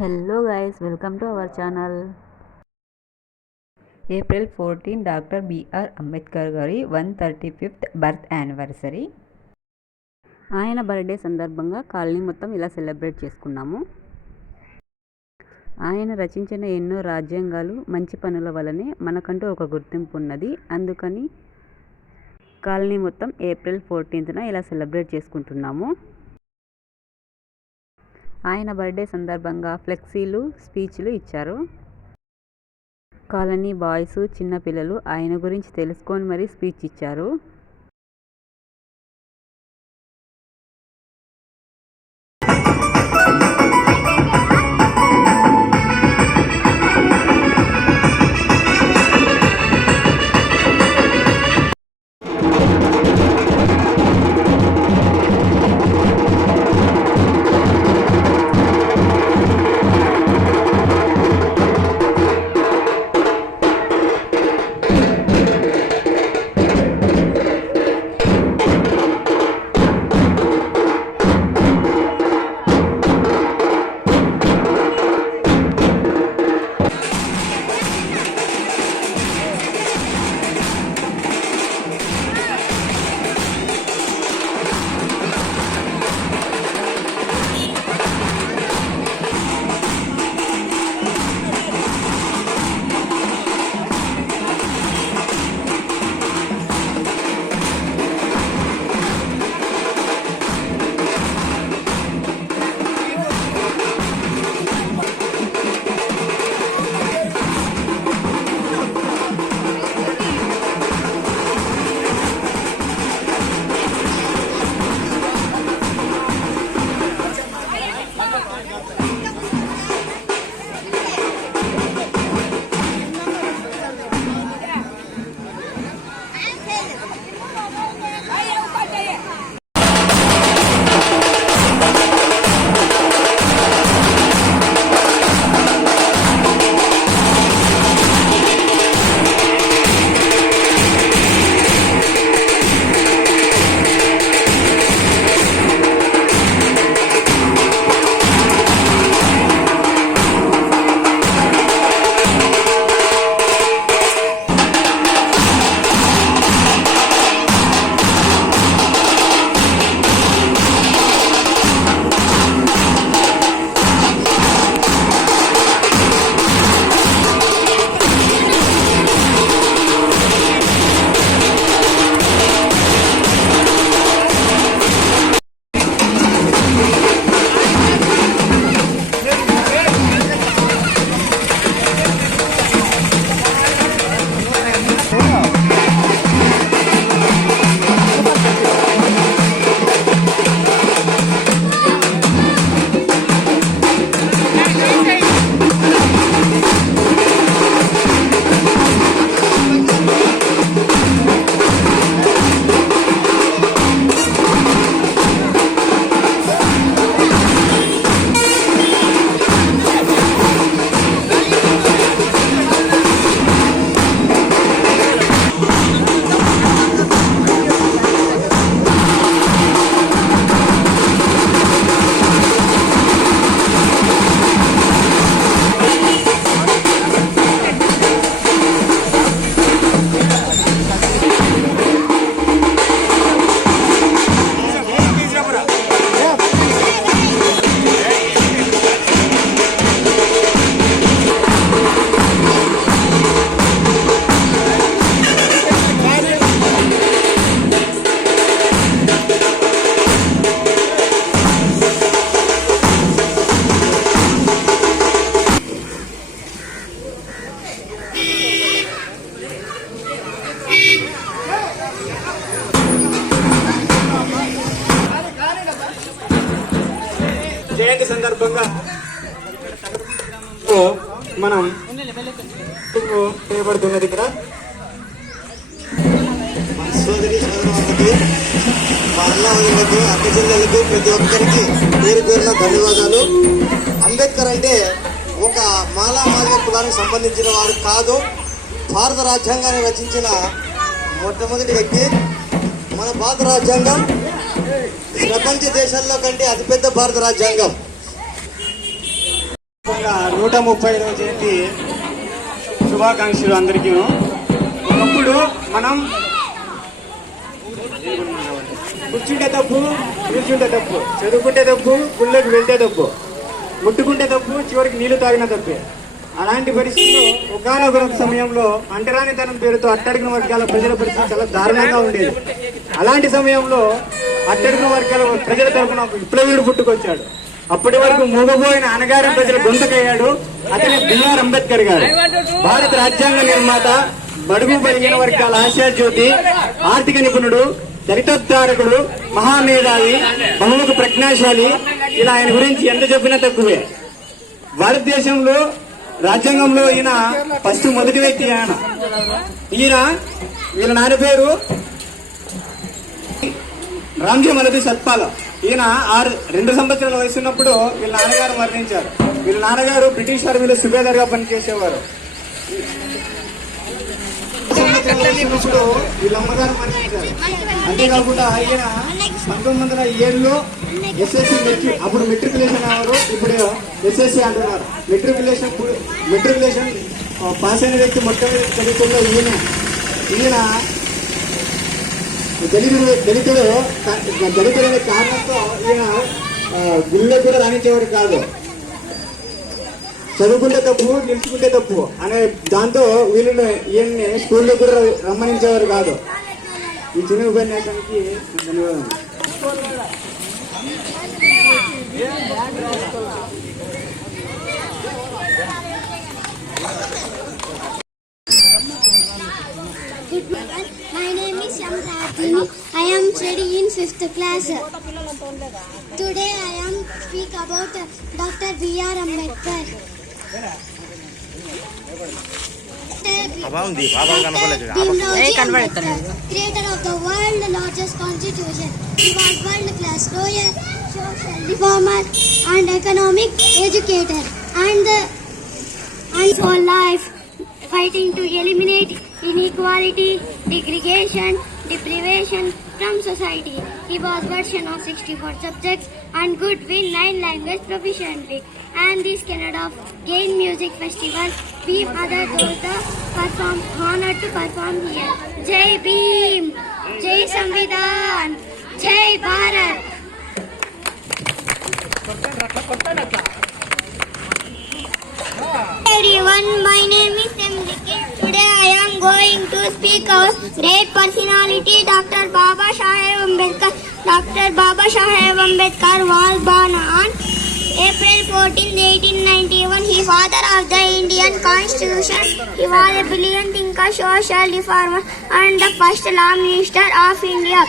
Hello guys, welcome to our channel. April 14 doctor B R Ambedkar గారి 135th birth anniversary. ఆయన birthday సందర్భంగా colony మొత్తం ఇలా సెలబ్రేట్ చేసుకున్నాము. ఆయన రచించిన ఎన్నో రాజ్యాంగాలు మంచి పనుల వల్లనే మనకంటూ ఒక గుర్తింపు ఉన్నది. అందుకని కాలనీ మొత్తం ఏప్రిల్ 14న ఇలా సెలబ్రేట్ చేసుకుంటున్నాము. ఆయన బర్త్డే సందర్భంగా ఫ్లెక్సీలు, స్పీచ్లు ఇచ్చారు. కాలనీ బాయ్స్, చిన్నపిల్లలు ఆయన గురించి తెలుసుకొని మరీ స్పీచ్ ఇచ్చారు. జయంతి సందర్భంగా మనం చేయబడుతున్నది ఇక్కడ సోదరి సోదరులకు, అన్నలకు, అక్క చెల్లెలకు ప్రతి ఒక్కరికి పేరు పేరున ధన్యవాదాలు. అంబేద్కర్ అంటే ఒక మాలామాదిగ కులానికి సంబంధించిన వాడు కాదు. భారత రాజ్యాంగాన్ని రచించిన మొట్టమొదటి వ్యక్తి. మన భారత రాజ్యాంగం ప్రపంచ దేశాల్లో కంటే అతిపెద్ద భారత రాజ్యాంగం. సందర్భంగా 135వ జయంతి శుభాకాంక్షలు అందరికీ. ఒకప్పుడు మనం కూర్చుంటే తప్పు, కూర్చుంటే తప్పు, చదువుకుంటే తప్పు, గుళ్ళకి వెళ్తే తప్పు, ముట్టుకుంటే తప్పు, చివరికి నీళ్లు తాగిన తప్పే. అలాంటి పరిస్థితుల్లో ఒకనొక సమయంలో అంటరానితనం పేరుతో అట్టడిగిన వర్గాల ప్రజల పరిస్థితి చాలా దారుణంగా ఉండేది. అలాంటి సమయంలో అట్టడిగిన వర్గాల ప్రజల తరఫున ఒక విప్లవీయుడు పుట్టుకొచ్చాడు. అప్పటి వరకు మూగబోయిన అనగారి ప్రజల గొంతుకయ్యాడు. అతని బిఆర్ అంబేద్కర్ గారు. భారత రాజ్యాంగ నిర్మాత, బడుగు బలిగిన వర్గాల ఆశా జ్యోతి, ఆర్థిక నిపుణుడు, దళితోద్ధారకుడు, మహామేధావి, బహుముఖ ప్రజ్ఞాశాలి. ఇలా ఆయన గురించి ఎంత చెప్పినా తక్కువే. భారతదేశంలో రాజ్యాంగంలో ఈయన ఫస్ట్ మొదటి వ్యక్తి. వీళ్ళ నాన్న పేరు రామ్జీ మలది సత్పాల. ఈయన 2 సంవత్సరాల వయసు ఉన్నప్పుడు వీళ్ళ నాన్నగారు మరణించారు. వీళ్ళ నాన్నగారు బ్రిటిష్ ఆర్మీలో సుబేదార్ గా పనిచేసేవారు. ఇప్పుడు వీళ్ళ అమ్మగారు మరణించారు. అంతేకాకుండా ఈయన 1907లో ఎస్ఎస్సి, అప్పుడు మెట్రికులేషన్ అన్నారు, ఇప్పుడు ఎస్ఎస్సి అంటున్నారు. మెట్రికులేషన్ పాస్ అయిన వ్యక్తి మొట్టమొదటి చదువుతున్న ఈయన దళితులనే కారణంతో ఈయన గుళ్ళో కూడా రాణించేవాడు కాదు. చదువుకుంటే తప్పు, నిలుచుకుంటే తప్పు అనే దాంతో ఈయన్ని స్కూల్లో కూడా రమ్మనించేవారు కాదు. ఈ చిన్న ఉపన్యాసానికి ధన్యవాదాలు. Good morning. My name is Shamratini. I am studying in 5th class. Today I am speak about Dr. B.R. Ambedkar. Creator of the world's largest constitution. He was world class lawyer, social reformer, and economic educator, and for life fighting to eliminate inequality, degradation, deprivation from society. He was version of 64 subjects and could win 9 languages proficiently. And this Canada Gain Music Festival, we other those the honored to perform here. Jai Bhim, Jai Samvidhan, Jai Bharat. Everyone, my name is Emily. Today I am going to speak about great personality Dr. Baba Saheb Ambedkar. Dr. Baba Saheb Ambedkar was born on April 14, 1891. He father of the Indian Constitution. He was a brilliant thinker, social reformer, and the first law minister of India.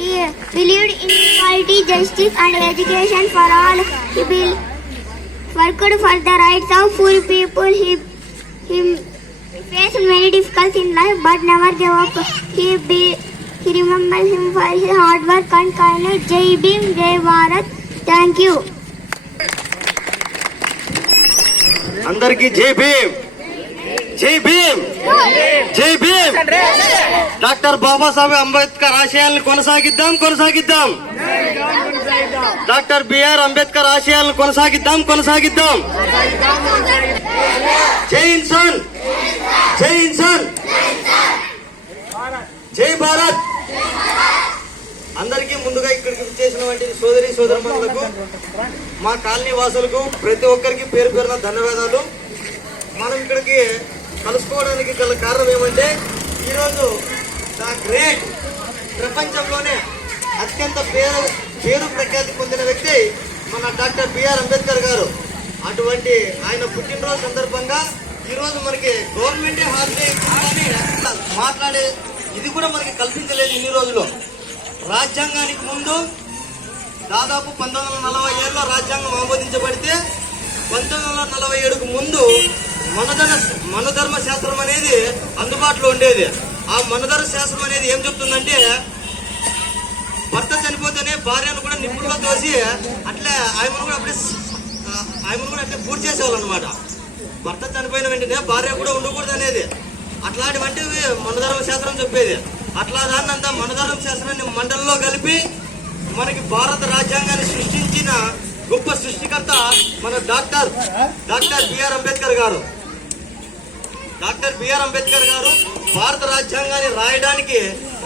He believed in equality, justice, and education for all. He worked for the rights of poor people. He faced many difficulties in life but never gave up. He remembers him for his hard work and kindness. Jai Bhim, Jai Bharat. Thank you. అందరికీ జై భీమ్, జై భీమ్, జై Bhim. Doctor Babasaheb Ambedkar ఆశయాలను కొనసాగిద్దాం. Doctor B R Ambedkar ఆశయాలను కొనసాగిద్దాం. జై ఇన్సాన్, జై ఇన్సాన్, జై భారత్. అందరికీ ముందుగా ఇక్కడికి చేసినటువంటి సోదరులకు, మా కాలనీ వాసులకు ప్రతి ఒక్కరికి పేరు పేరున ధన్యవాదాలు. మనం ఇక్కడికి కలుసుకోవడానికి గల కారణం ఏమంటే, ఈరోజు ద గ్రేట్, ప్రపంచంలోనే అత్యంత పేరు ప్రఖ్యాతి పొందిన వ్యక్తి మన డాక్టర్ బిఆర్ అంబేద్కర్ గారు. అటువంటి ఆయన పుట్టినరోజు సందర్భంగా ఈరోజు మనకి గవర్నమెంటే హాలిడే ఇస్తుందని మాట్లాడే ఇది కూడా మనకి కల్పించలేదు ఇన్ని రోజులు. రాజ్యాంగానికి ముందు దాదాపు 1947లో రాజ్యాంగం ఆమోదించబడితే 1947కు ముందు మనధర్మ శాస్త్రం అనేది అందుబాటులో ఉండేది. ఆ మనధర్మ శాస్త్రం అనేది ఏం చెప్తుందంటే, భర్త చనిపోతేనే భార్యను కూడా నిప్పుల్లో తోసి అట్లే ఆయమను కూడా అట్లే పూర్తి చేసేవాళ్ళు అనమాట. భర్త చనిపోయిన వెంటనే భార్య కూడా ఉండకూడదు అనేది, అట్లాంటివంటివి మనధర్మ శాస్త్రం చెప్పేది. అట్లా దాన్నంతా మనధర్మ శాస్త్రాన్ని మండలిలో కలిపి మనకి భారత రాజ్యాంగాన్ని సృష్టించిన గొప్ప సృష్టికర్త మన డాక్టర్ బిఆర్ అంబేద్కర్ గారు. డాక్టర్ బిఆర్ అంబేద్కర్ గారు భారత రాజ్యాంగాన్ని రాయడానికి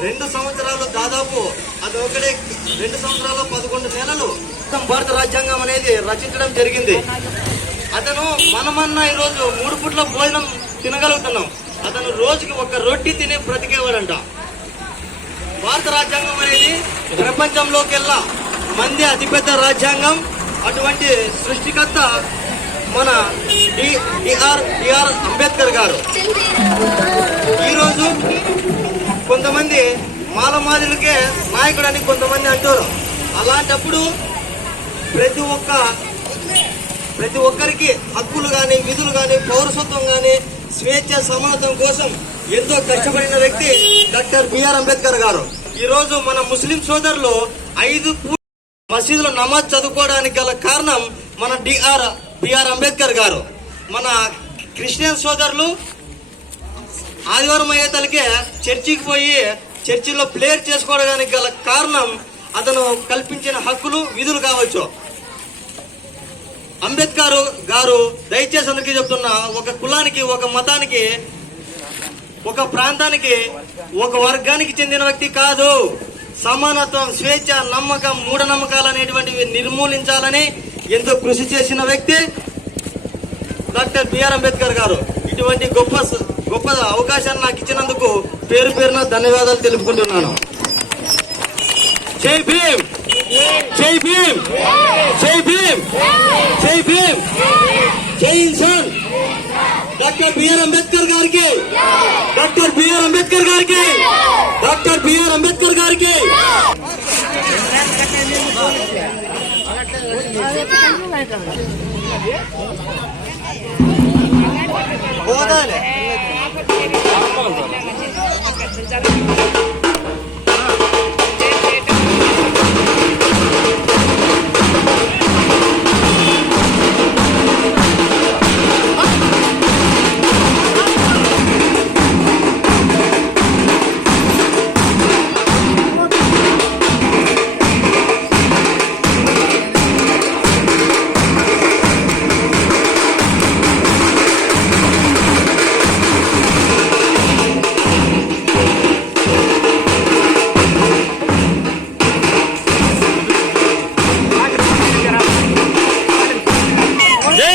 2 సంవత్సరాలు, దాదాపు అది ఒకటే 2 సంవత్సరాలు 11 నెలలు భారత రాజ్యాంగం అనేది రచించడం జరిగింది. అతను మనమన్నా ఈరోజు 3 పూట్ల భోజనం తినగలుగుతున్నాం. అతను రోజుకి 1 రొట్టి తిని బ్రతికేవాడంట. భారత రాజ్యాంగం అనేది ప్రపంచంలోకెల్లా మంది అతిపెద్ద రాజ్యాంగం. అటువంటి సృష్టికర్త మన బిఆర్ అంబేద్కర్ గారు. ఈరోజు కొంతమంది మాలమాదిలకే నాయకుడు అని కొంతమంది అంటారు. అలాంటప్పుడు ప్రతి ఒక్కరికి హక్కులు కానీ, విధులు కానీ, పౌరసత్వం కానీ, స్వేచ్ఛ సమానత్వం కోసం ఎంతో కష్టపడిన వ్యక్తి డాక్టర్ బిఆర్ అంబేద్కర్ గారు. ఈ రోజు మన ముస్లిం సోదరులు 5 మసీదులో నమాజ్ చదువుకోవడానికి గల కారణం మన బిఆర్ అంబేద్కర్ గారు. మన క్రిస్టియన్ సోదరులు ఆదివారం అయ్యేతలకే చర్చికి పోయి చర్చిలో ప్రేయర్ చేసుకోవడానికి గల కారణం అతను కల్పించిన హక్కులు, విధులు కావచ్చు. అంబేద్కర్ గారు దయచేసి అందరికీ చెప్తున్నా, ఒక కులానికి, ఒక మతానికి, ఒక ప్రాంతానికి, ఒక వర్గానికి చెందిన వ్యక్తి కాదు. సమానత్వం, స్వేచ్ఛ, నమ్మకం, మూఢనమ్మకాలు అనేటువంటివి నిర్మూలించాలని ఎంతో కృషి చేసిన వ్యక్తి డాక్టర్ బిఆర్ అంబేద్కర్ గారు. ఇటువంటి గొప్ప అవకాశాన్ని నాకు ఇచ్చినందుకు పేరున ధన్యవాదాలు తెలుపుకుంటున్నాను. జై భీమ్, జై భీమ్, జై భీమ్, జై భీమ్, జై ఇన్సాన్. డాక్టర్ బిఆర్ అంబేద్కర్ గారికి, డాక్టర్ బిఆర్ అంబేద్కర్ గారికి, డాక్టర్ బిఆర్ అంబేద్కర్ గారికి. పోదాలే జై